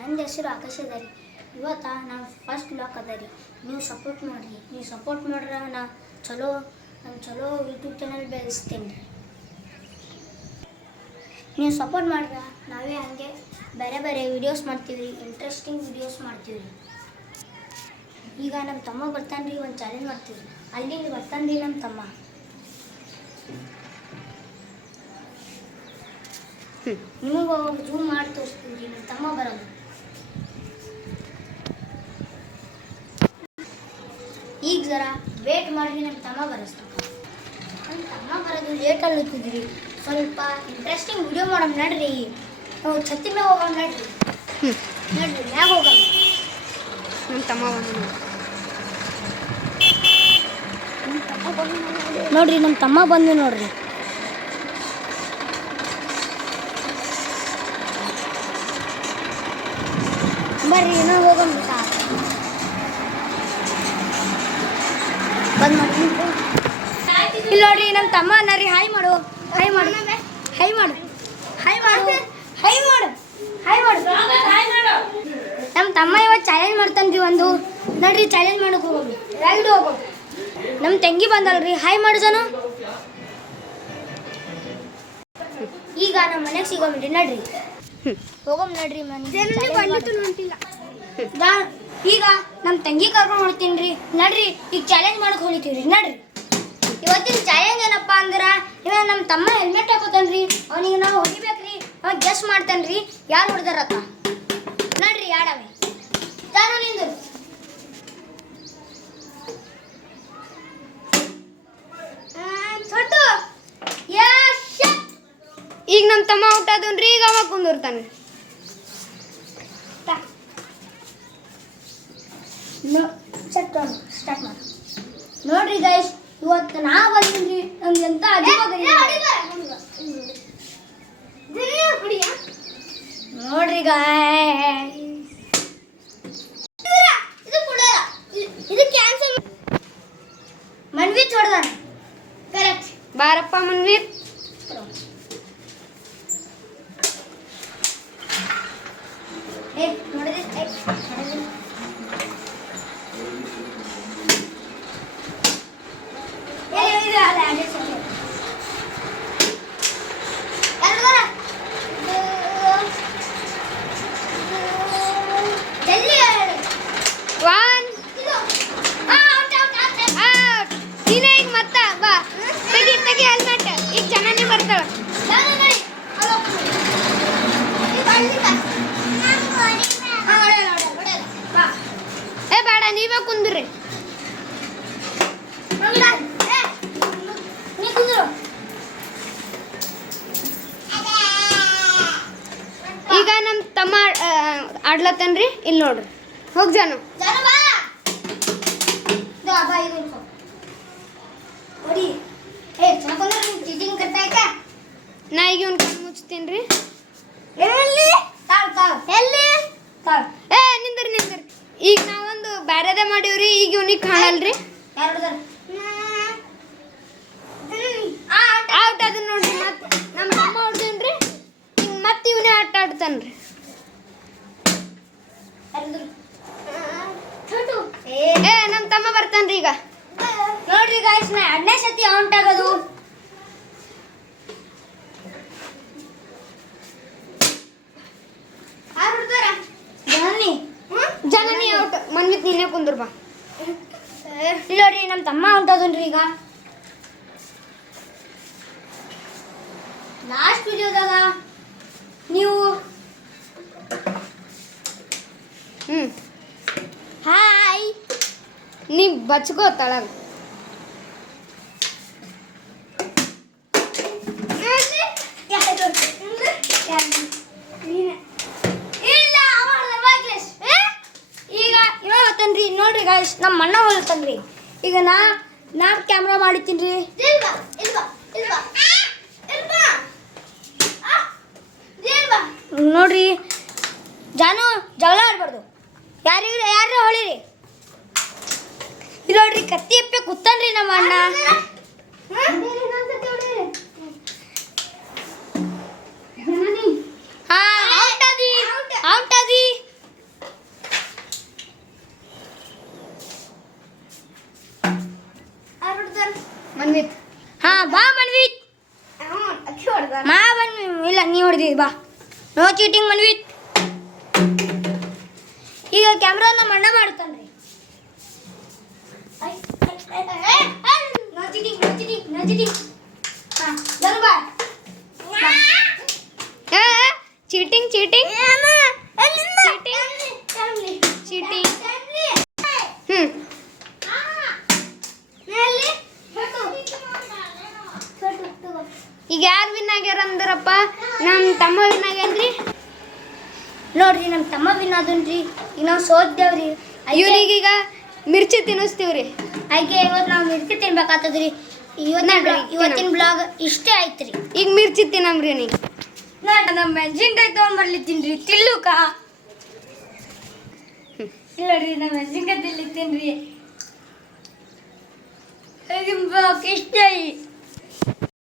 ನನ್ನ ಹೆಸರು ಆಕಾಶ ಅದ ರೀ. ಇವತ್ತು ನಾವು ಫಸ್ಟ್ ಬ್ಲಾಕ್ ಅದ ರೀ. ನೀವು ಸಪೋರ್ಟ್ ಮಾಡಿರಿ. ನೀವು ಸಪೋರ್ಟ್ ಮಾಡ್ರೆ ನಾನು ಚಲೋ ಯೂಟ್ಯೂಬ್ ಚಾನಲ್ ಬೆಳೆಸ್ತೇನೆ ರೀ. ನೀವು ಸಪೋರ್ಟ್ ಮಾಡ್ರೆ ನಾವೇ ಹಾಗೆ ಬೇರೆ ಬೇರೆ ವೀಡಿಯೋಸ್ ಮಾಡ್ತೀವಿ ರೀ. ಇಂಟ್ರೆಸ್ಟಿಂಗ್ ವೀಡಿಯೋಸ್ ಮಾಡ್ತೀವಿ ರೀ. ಈಗ ನಮ್ಮ ತಮ್ಮ ಬರ್ತಾನೆ ರೀ, ಒಂದು ಚಾಲೆಂಜ್ ಮಾಡ್ತೀವಿ. ಅಲ್ಲಿಂದ ಬರ್ತಾನೆ ರೀ ನಮ್ಮ ತಮ್ಮ. ನಿಮಗೆ ಜೂಮ್ ಮಾಡಿ ತೋರಿಸ್ತೀವಿ ರೀ ನಮ್ಮ ತಮ್ಮ ಬರೋದು. ಈಗ ಜರ ವೇಟ್ ಮಾಡಿ ನಮ್ಮ ತಮ್ಮ ಬರೆಸ್ತಾನೆ. ನಮ್ಮ ತಮ್ಮ ಬರೋದು ಲೇಟಲ್ಲಿ ಹೋಗ್ತಿದ್ರಿ. ಸ್ವಲ್ಪ ಇಂಟ್ರೆಸ್ಟಿಂಗ್ ವಿಡಿಯೋ ಮಾಡೋಣ ನಡ್ರಿ. ನಾವು ಛತ್ತಿ ಮ್ಯಾಗ ಹೋಗೋಣ ನಡ್ರಿ. ನಡ್ರಿ ಮ್ಯಾಗ ಹೋಗೋಣ. ನಮ್ಮ ತಮ್ಮ ಬಂದು ನೋಡ್ರಿ, ನಮ್ಮ ತಮ್ಮ ಬಂದು ನೋಡ್ರಿ. ಬರ್ರಿ ನಾವು ಹೋಗೋಣ. ಬಂದ್ ಮಾಡಿ ಇಲ್ಲಿ ನೋಡ್ರಿ, ನಮ್ಮ ತಮ್ಮ ಅನ್ನರಿ. ಹಾಯ್ ಮಾಡು, ಹಾಯ್ ಮಾಡು, ಹಾಯ್ ಮಾಡು, ಹಾಯ್ ಮಾಡು, ಹಾಯ್ ಮಾಡು, ಹಾಯ್ ಮಾಡು. ನಮ್ಮ ತಮ್ಮ ಇವತ್ತು ಚಾಲೆಂಜ್ ಮಾಡ್ತಾನೆ ರೀ. ಒಂದು ನೋಡ್ರಿ, ಚಾಲೆಂಜ್ ಮಾಡಕ್ಕೆ ಹೋಗೋದು, ರೈಡ್ ಹೋಗೋದು. ನಮ್ಮ ತಂಗಿ ಬಂದಲ್ರಿ, ಹಾಯ್ ಮಾಡು ಜನ. ಈಗ ನಮ್ಮ ಮನೆಗೆ ಸಿಗೋಮ್ರಿ. ನಡ್ರಿ ಹೋಗೋಮ್ ನಡ್ರಿ ಮನೆ. ಈಗ ನಮ್ಮ ತಂಗಿ ಕರ್ಕೊಂಡು ಹೊಡ್ತೀನಿ ರೀ. ನಡ್ರಿ ಈಗ ಚಾಲೆಂಜ್ ಮಾಡಕ್ಕೆ ಹೊಳಿತೀವಿ ರೀ. ನಡ್ರಿ ಇವತ್ತಿನ ಚಾಲೆಂಜ್ ಏನಪ್ಪ ಅಂದ್ರೆ, ಇವಾಗ ನಮ್ಮ ತಮ್ಮ ಹೆಲ್ಮೆಟ್ ಹಾಕೋತಾನ್ರಿ. ಅವನಿಗೆ ನಾವು ಹೊಡಿಬೇಕ್ರಿ. ಅವ ಗೆಸ್ ಮಾಡ್ತಾನ್ರಿ ಯಾರು ಹೊಡೆದಾರತ್ತ. ನಡ್ರಿ ಆಡವೆ ತಾನು ನಿಂದು. ಈಗ ನಮ್ಮ ತಮ್ಮ ಔಟ್ ಆದನ್ರಿ. ಈಗ ಅವ ಕುಂದಿರ್ತಾನೆ. ಸ್ಟಾರ್ಟ್ ಮಾಡಿ. ನೋಡ್ರಿ ಗೈಸ್, ಇವತ್ತು ನಾ ಬಂದಿನ್ರಿ. ನಮ್ಗೆ ಎಂತ ನೋಡ್ರಿ ಗಾಯ್ಸ್, ಇದು ಕ್ಯಾನ್ಸಲ್. ಮನ್ವಿತ್ ಹೊಡೆದಾನ. ಕರೆಕ್ಟ್. ಬಾರಪ್ಪ ಮನ್ವೀರ್. ನೋಡಿದ್ರಿ ನೀವೇ ಕುಂದ್ರಿ. ಈಗ ನಮ್ಮ ತಮ್ಮ ಆಡ್ಲತ್ತನ್ರಿ. ಇಲ್ಲಿ ನೋಡ್ರಿ, ಹೋಗ್ ಜಾನು. ನಾ ಈಗ ಒಂದು ಕಣ್ಣು ಮುಚ್ತೀನಿ ರೀ. ನಿಂದ್ರಿ ನಿಂದ್ರಿ. ಈಗ ನಾವೊಂದು ಬ್ಯಾರೆದೇ ಮಾಡೀವ್ರಿ. ಈಗ ಇವ್ನಿಗೆ ಕಾಣಲ್ರಿ. ಔಟ್ ಅದನ್ನ ನೋಡ್ರಿ. ಮತ್ತೆ ನಮ್ಮ ತಮ್ಮ ಹೊಡ್ದೇನ್ರಿ. ಹಿಂಗೆ ಮತ್ತೆ ಇವನೇ ಆಟ ಆಡ್ತಾನ್ರಿ. ನಮ್ಮ ತಮ್ಮ ಬರ್ತಾನ್ರಿ ಈಗ. ನೋಡ್ರಿ ಗಾಯ್ಸ್, ನಾ 2ನೇ ಸತಿ ಔಟ್ ಆಗೋದು. ಜನನಿ ಔಟ್. ಮನ್ವಿತ್ ನೀನೇ ಕುಂದ್ರ ಬಾ. ನೋಡ್ರಿ, ನಮ್ಮ ತಮ್ಮ ಔಟ್ ಆದನ್ರಿ. ಈಗ ಲಾಸ್ಟ್ ವಿಡಿಯೋದಾಗ ನೀವು ಹಾಯ್ ನೀ ಬಚ್ಕೋ ತಳಗ. ನೋಡ್ರಿ ಗಾಯ್ಸ್, ನಮ್ಮ ಅಣ್ಣ ಹೊಲ್ತನ್ರಿ. ಈಗ ನಾ ಕ್ಯಾಮ್ರಾ ಮಾಡಿತೀನಿ ರೀ. ನೋಡ್ರಿ ಜಾನು, ಜಗಳ ಆಡ್ಬಾರ್ದು. ಯಾರು ಹೊಳಿರಿ. ಇಲ್ಲಿ ನೋಡ್ರಿ, ಕತ್ತಿ ಎಪ್ಪೆ ಕೂತಾನ್ರಿ ನಮ್ಮ ಅಣ್ಣ. ಹಾ, ಔಟ್ ಆದಿ. ಬಾ. No cheating Manvith. ಈಗ ಕ್ಯಾಮ್ರಾ ನಮ್ಮ ಅಣ್ಣ ಮಾಡ್ತಾನ್ರಿ. No cheating no cheating no cheating. ಹಾಂ ಜರು ಬಾ. Cheating cheating cheating. ಈಗ ಯಾರು ವಿನ್ ಆಗ್ಯಾರ ಅಂದ್ರಪ್ಪ? ನಮ್ಮ ತಮ್ಮ ವಿನ್ ಆಗ್ಯಾನ್ರಿ. ನೋಡ್ರಿ ನಮ್ಮ ತಮ್ಮ ವಿನ್ ಅದನ್ರಿ. ಈಗ ನಾವು ಸೋತೇವ್ರಿ. ಇವನಿಗೀಗ ಮಿರ್ಚಿ ತಿನ್ನಿಸ್ತೀವ್ರಿ. ಅದಕ್ಕೆ ಇವತ್ತು ನಾವು ಮಿರ್ಚಿ ತಿನ್ಬೇಕಾಗ್ತದ್ರಿ. ಇವತ್ತಿನ ಬ್ಲಾಗ್ ಇಷ್ಟೇ ಆಯ್ತ್ರಿ. ಈಗ ಮಿರ್ಚಿ ತಿನ್ನಮ್ರಿ ನೀ. ನಾನು ನಮ್ಮ ಮೆಣಸಿನ್ಕಾಯಿ ತೊಗೊಂಡ್ಬರ್ಲಿತ್ತೀನಿ ತಿಲ್ಲುಕ. ಇಲ್ಲರಿ ನಮ್ಮ ಮೆಣಸಿನ್ಕಾಯಿ ತಿನ್ಲಿತ್ತೀನಿ. ಇಷ್ಟ